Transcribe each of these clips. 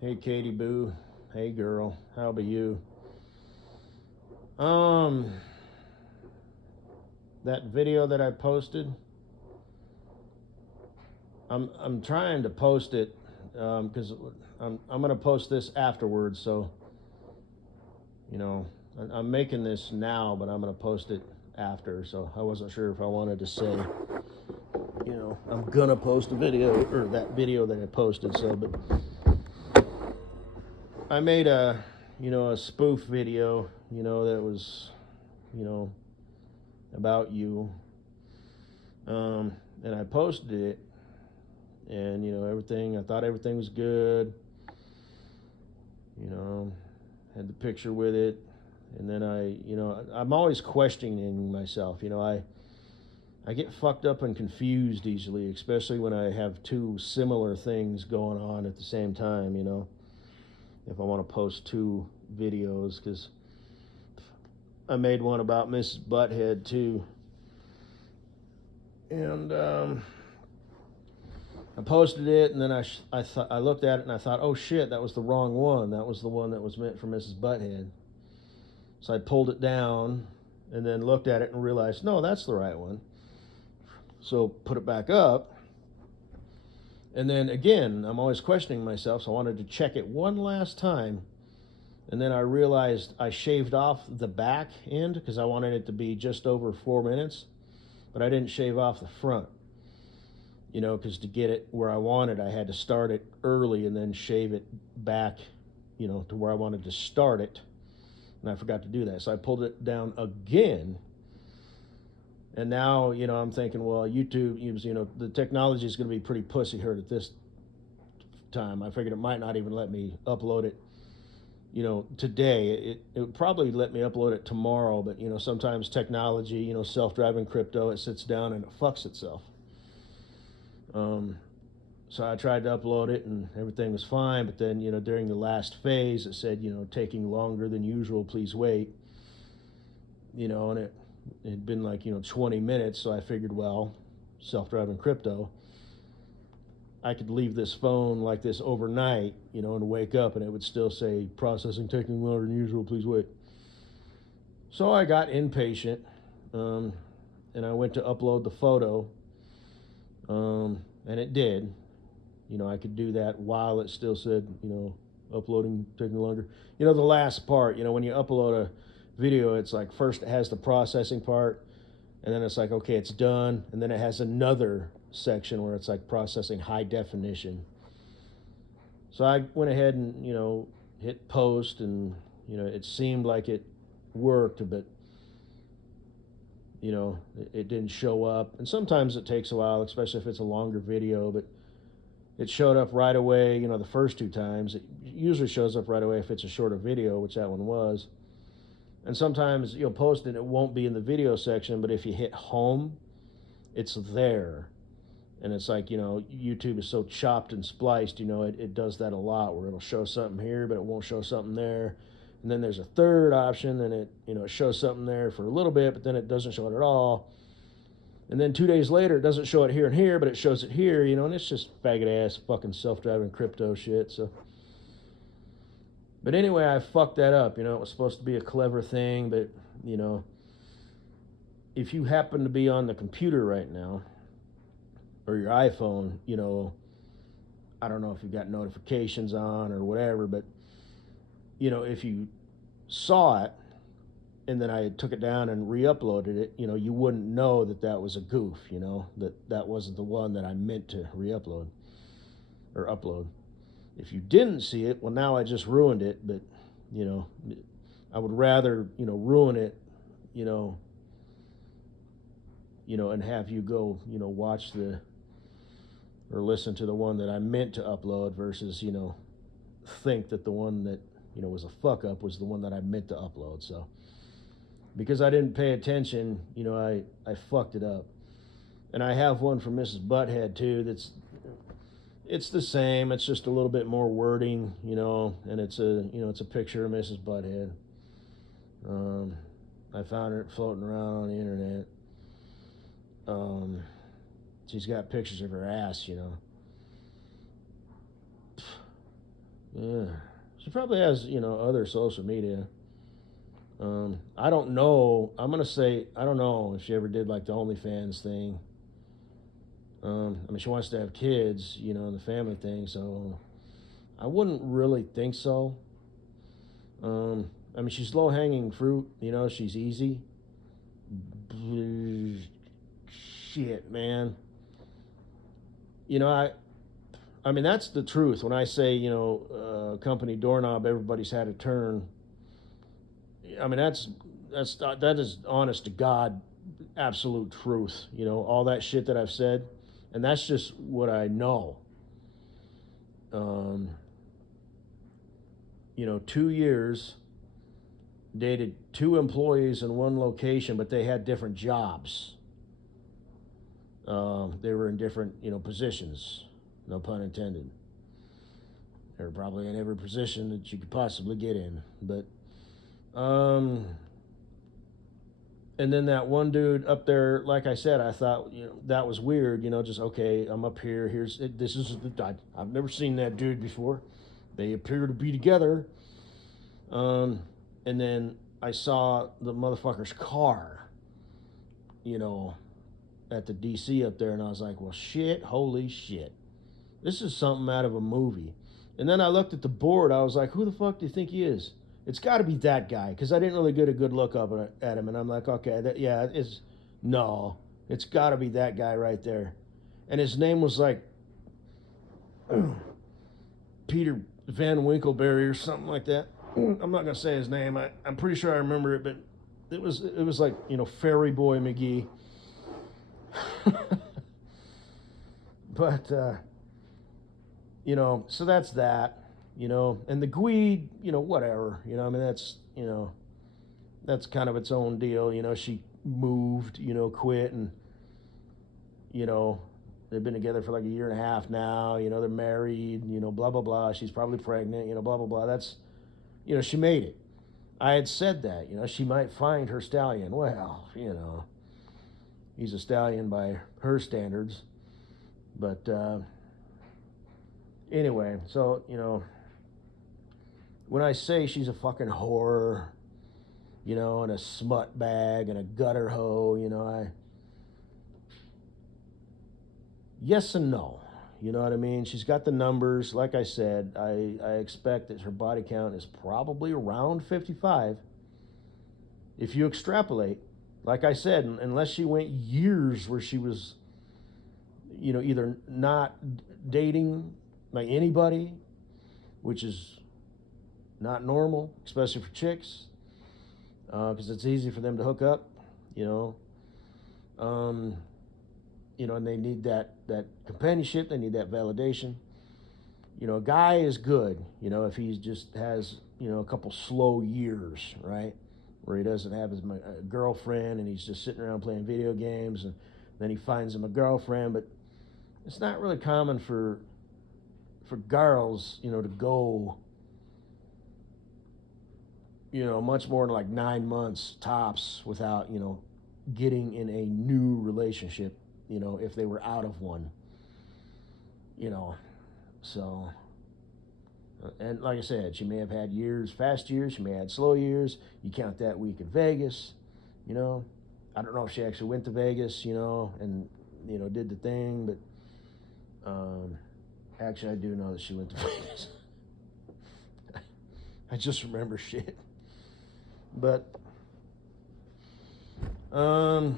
Hey Katie Boo. Hey girl. How about you? That video that I posted, I'm trying to post it because I'm gonna post this afterwards. So you know I'm making this now, but I'm gonna post it after. So I wasn't sure if I wanted to say, I'm gonna post a video or that video that I posted. So, but I made a spoof video, that was, you know, about you. And I posted it, and everything. I thought everything was good. You know, had the picture with it, and then I'm always questioning myself. I get fucked up and confused easily, especially when I have two similar things going on at the same time. If I want to post two videos, because I made one about Mrs. Butthead too, and I posted it, and then I looked at it and I thought, oh shit, that was the wrong one. That was the one that was meant for Mrs. Butthead. So I pulled it down, and then looked at it and realized, no, that's the right one. So put it back up, and then again, I'm always questioning myself, so I wanted to check it one last time. And then I realized I shaved off the back end because I wanted it to be just over 4 minutes, but I didn't shave off the front. Because to get it where I wanted, I had to start it early and then shave it back, to where I wanted to start it. And I forgot to do that. So I pulled it down again. And now, I'm thinking, well, YouTube, the technology is going to be pretty pussy hurt at this time. I figured it might not even let me upload it, today. It would probably let me upload it tomorrow, but, sometimes technology, self-driving crypto, it sits down and it fucks itself. So I tried to upload it and everything was fine, but then, during the last phase, it said, taking longer than usual, please wait. And it had been like, 20 minutes, so I figured, well, self-driving crypto, I could leave this phone like this overnight, and wake up and it would still say, processing taking longer than usual, please wait. So I got impatient, and I went to upload the photo, and it did. I could do that while it still said, uploading taking longer. The last part, when you upload a video, it's like first it has the processing part, and then it's like, okay, it's done, and then it has another section where it's like processing high definition. So I went ahead and, hit post, and, it seemed like it worked, but, it didn't show up. And sometimes it takes a while, especially if it's a longer video, but it showed up right away, the first two times. It usually shows up right away if it's a shorter video, which that one was. And sometimes you'll post it, it won't be in the video section, but if you hit home, it's there. And it's like, YouTube is so chopped and spliced, it does that a lot, where it'll show something here, but it won't show something there. And then there's a third option, and it shows something there for a little bit, but then it doesn't show it at all. And then 2 days later, it doesn't show it here and here, but it shows it here, and it's just faggot ass fucking self-driving crypto shit. So, but anyway, I fucked that up. It was supposed to be a clever thing, but if you happen to be on the computer right now, or your iPhone, I don't know if you've got notifications on or whatever, but if you saw it, and then I took it down and re-uploaded it, you wouldn't know that that was a goof, that wasn't the one that I meant to re-upload or upload. If you didn't see it, well, now I just ruined it, but, I would rather, ruin it, and have you go, watch or listen to the one that I meant to upload versus, think that the one that, was a fuck up was the one that I meant to upload. So, because I didn't pay attention, I fucked it up. And I have one from Mrs. Butthead too. It's the same. It's just a little bit more wording, and it's a picture of Mrs. Butthead. I found her floating around on the internet. She's got pictures of her ass, Yeah. She probably has, other social media. I don't know. I'm gonna say I don't know if she ever did like the OnlyFans thing. I mean, she wants to have kids, and the family thing, so I wouldn't really think so. I mean, she's low hanging fruit, she's easy. Shit, man. You know, I mean, that's the truth. When I say, company doorknob, everybody's had a turn. I mean, that is honest to God, absolute truth. All that shit that I've said, and that's just what I know. 2 years, dated two employees in one location, but they had different jobs. They were in different, positions. No pun intended. They're probably in every position that you could possibly get in. But, and then that one dude up there, like I said, I thought, that was weird. Just okay, I'm up here. I've never seen that dude before. They appear to be together. And then I saw the motherfucker's car, at the DC up there, and I was like, well, shit, holy shit. This is something out of a movie. And then I looked at the board. I was like, who the fuck do you think he is? It's got to be that guy, because I didn't really get a good look up at him. And I'm like, okay, it's got to be that guy right there. And his name was like Peter Van Winkleberry or something like that. I'm not gonna say his name. I'm pretty sure I remember it, but it was like Fairy Boy McGee. But so that's that. And the Gweed, whatever. I mean, that's kind of its own deal. She moved, quit, and they've been together for like a year and a half now. They're married. Blah blah blah. She's probably pregnant. Blah blah blah. That's she made it. I had said that, she might find her stallion. Well, he's a stallion by her standards. But anyway, so, when I say she's a fucking whore, and a smut bag and a gutter hoe, yes and no. You know what I mean? She's got the numbers. Like I said, I expect that her body count is probably around 55. If you extrapolate, like I said, unless she went years where she was, either not dating like anybody, which is not normal, especially for chicks, because it's easy for them to hook up, and they need that companionship. They need that validation. A guy is good, if he just has, a couple slow years, right? Where he doesn't have his girlfriend and he's just sitting around playing video games, and then he finds him a girlfriend. But it's not really common for girls, to go, much more than like 9 months tops without, getting in a new relationship, if they were out of one, so, and like I said, she may have had years, fast years, she may have had slow years. You count that week in Vegas, I don't know if she actually went to Vegas, and, did the thing, but, actually I do know that she went to Vegas. I just remember shit. But, and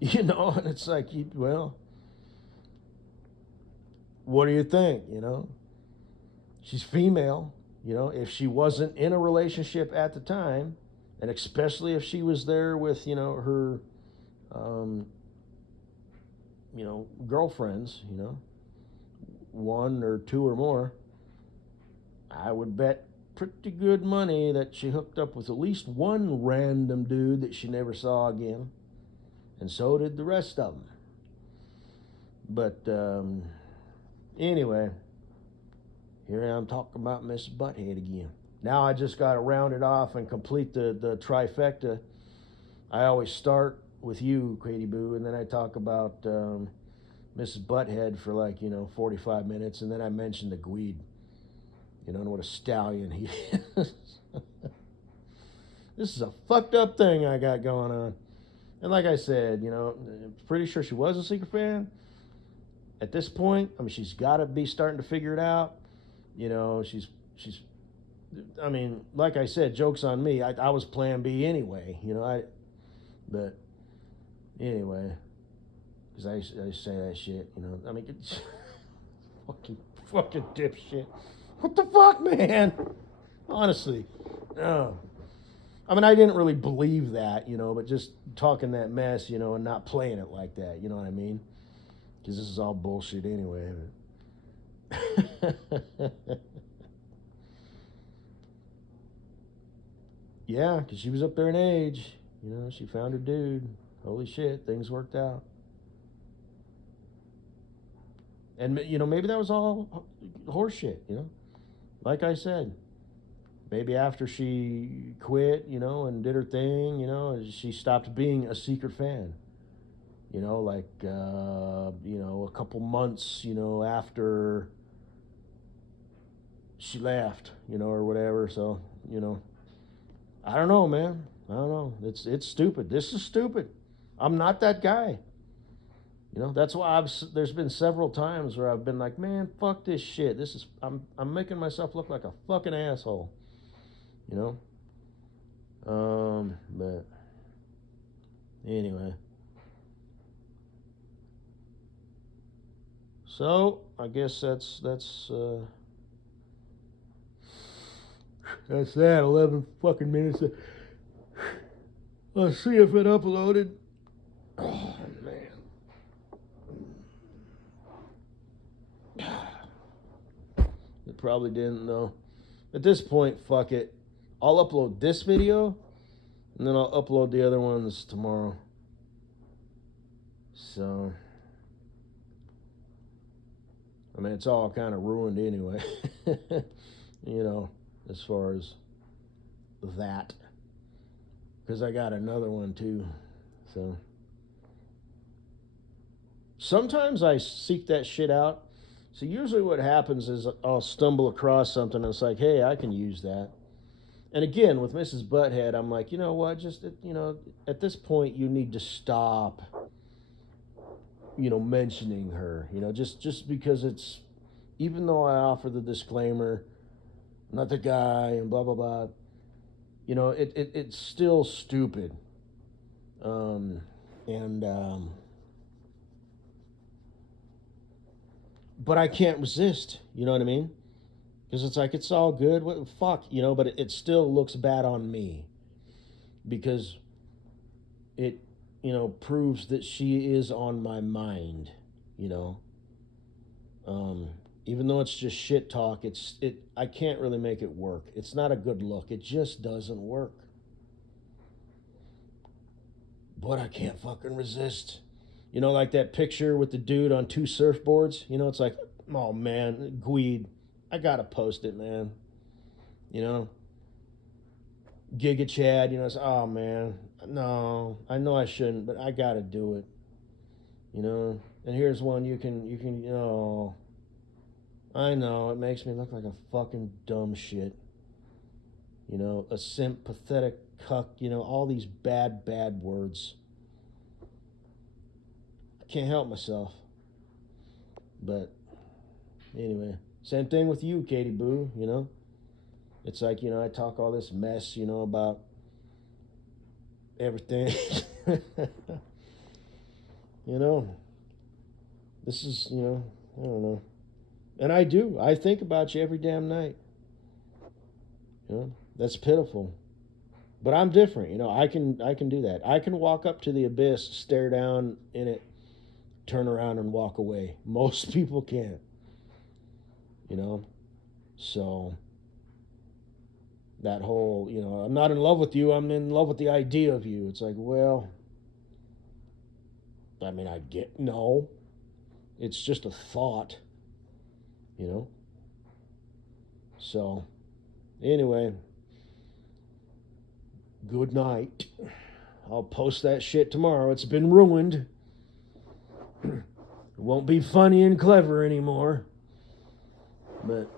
it's like, well, what do you think, She's female, if she wasn't in a relationship at the time, and especially if she was there with, her, girlfriends, one or two or more, I would bet pretty good money that she hooked up with at least one random dude that she never saw again. And so did the rest of them. But anyway, here I am talking about Miss Butthead again. Now I just got to round it off and complete the trifecta. I always start with you, Katie Boo, and then I talk about Mrs. Butthead for 45 minutes, and then I mention the Gweed. You know, and what a stallion he is. This is a fucked up thing I got going on. And like I said, you know, I'm pretty sure she was a secret fan. At this point, I mean, she's got to be starting to figure it out. You know, she's, I mean, like I said, joke's on me. I was plan B anyway, you know, but anyway, because I say that shit, you know, I mean, it's fucking dipshit. What the fuck, man? Honestly, oh. I mean, I didn't really believe that, you know, but just talking that mess, you know, and not playing it like that, you know what I mean? Because this is all bullshit anyway. Yeah, because she was up there in age. You know, she found her dude. Holy shit, things worked out. And, you know, maybe that was all horseshit, you know? Like I said, maybe after she quit, you know, and did her thing, you know, she stopped being a secret fan. You know, like, you know, a couple months, you know, after she left, you know, or whatever. So, you know, I don't know, man. I don't know. It's stupid. This is stupid. I'm not that guy. You know, that's why there's been several times where I've been like, man, fuck this shit. I'm making myself look like a fucking asshole. You know? But anyway. So I guess that's that. 11 fucking minutes. Let's see if it uploaded. Oh man. It probably didn't though. At this point, fuck it. I'll upload this video, and then I'll upload the other ones tomorrow. So, I mean, it's all kind of ruined anyway. You know, as far as that. Because I got another one too. So, sometimes I seek that shit out. So usually what happens is I'll stumble across something and it's like, hey, I can use that. And again, with Mrs. Butthead, I'm like, you know what, just, you know, at this point you need to stop, you know, mentioning her, you know, just because it's, even though I offer the disclaimer, I'm not the guy and blah, blah, blah, you know, it's still stupid. But I can't resist, you know what I mean? Because it's like, it's all good, what the fuck, you know, but it still looks bad on me. Because it, you know, proves that she is on my mind, you know? Even though it's just shit talk, I can't really make it work. It's not a good look. It just doesn't work. But I can't fucking resist. You know, like that picture with the dude on 2 surfboards? You know, it's like, oh man, Gweed, I gotta post it, man. You know? Giga Chad, you know, it's, oh man, no, I know I shouldn't, but I gotta do it. You know? And here's one you can, you know, I know, it makes me look like a fucking dumb shit. You know, a simp, pathetic cuck, you know, all these bad words. Can't help myself. But anyway, same thing with you, Katie Boo, you know? It's like, you know, I talk all this mess, you know, about everything. You know, this is, you know, I don't know. And I do. I think about you every damn night. You know, that's pitiful. But I'm different, you know, I can do that. I can walk up to the abyss, stare down in it, turn around and walk away. Most people can't. You know? So that whole, you know, I'm not in love with you, I'm in love with the idea of you. It's like, well, I mean, no. It's just a thought, you know? So, anyway, good night. I'll post that shit tomorrow. It's been ruined. It won't be funny and clever anymore. But